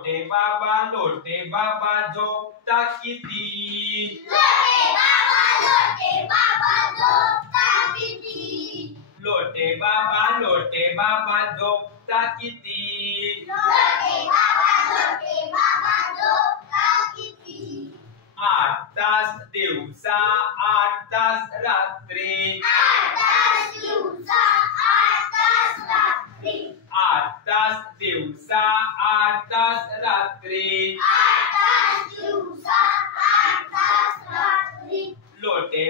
लोटे बाबा झोपता किती। लोटे बाबा झोपता किती। 8 तास दिवसा 8 तास रात्री। 8 तास दिवसा 8 तास रात्री। लोटे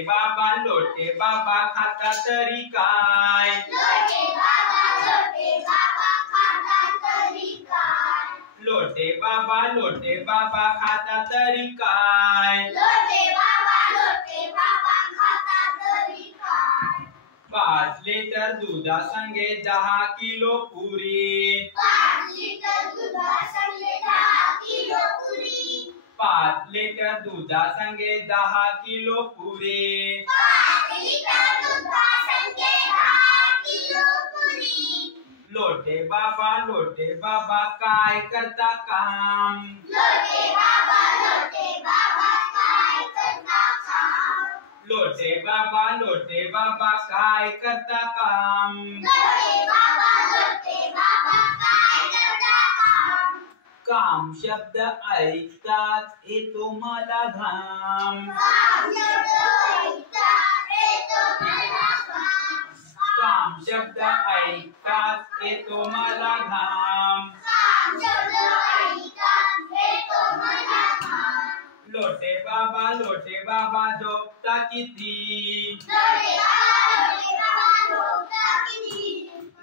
बाबा खाता तरी काय। लोटे बाबा खाता तरी काय। 5 लिटर दुधासंगे 10 किलो पुरी। 5 लिटर दुधासंगे 10 किलो पुरी। लोटे बाबा काय करता काम। लोटे बाबा काय करता काम। काम शब्द ऐकताच येतो मला घाम। काम शब्द ऐकताच येतो मला घाम। लोटे बाबा झोपता किती।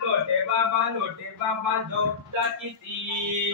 लोटे बाबा झोपता किती।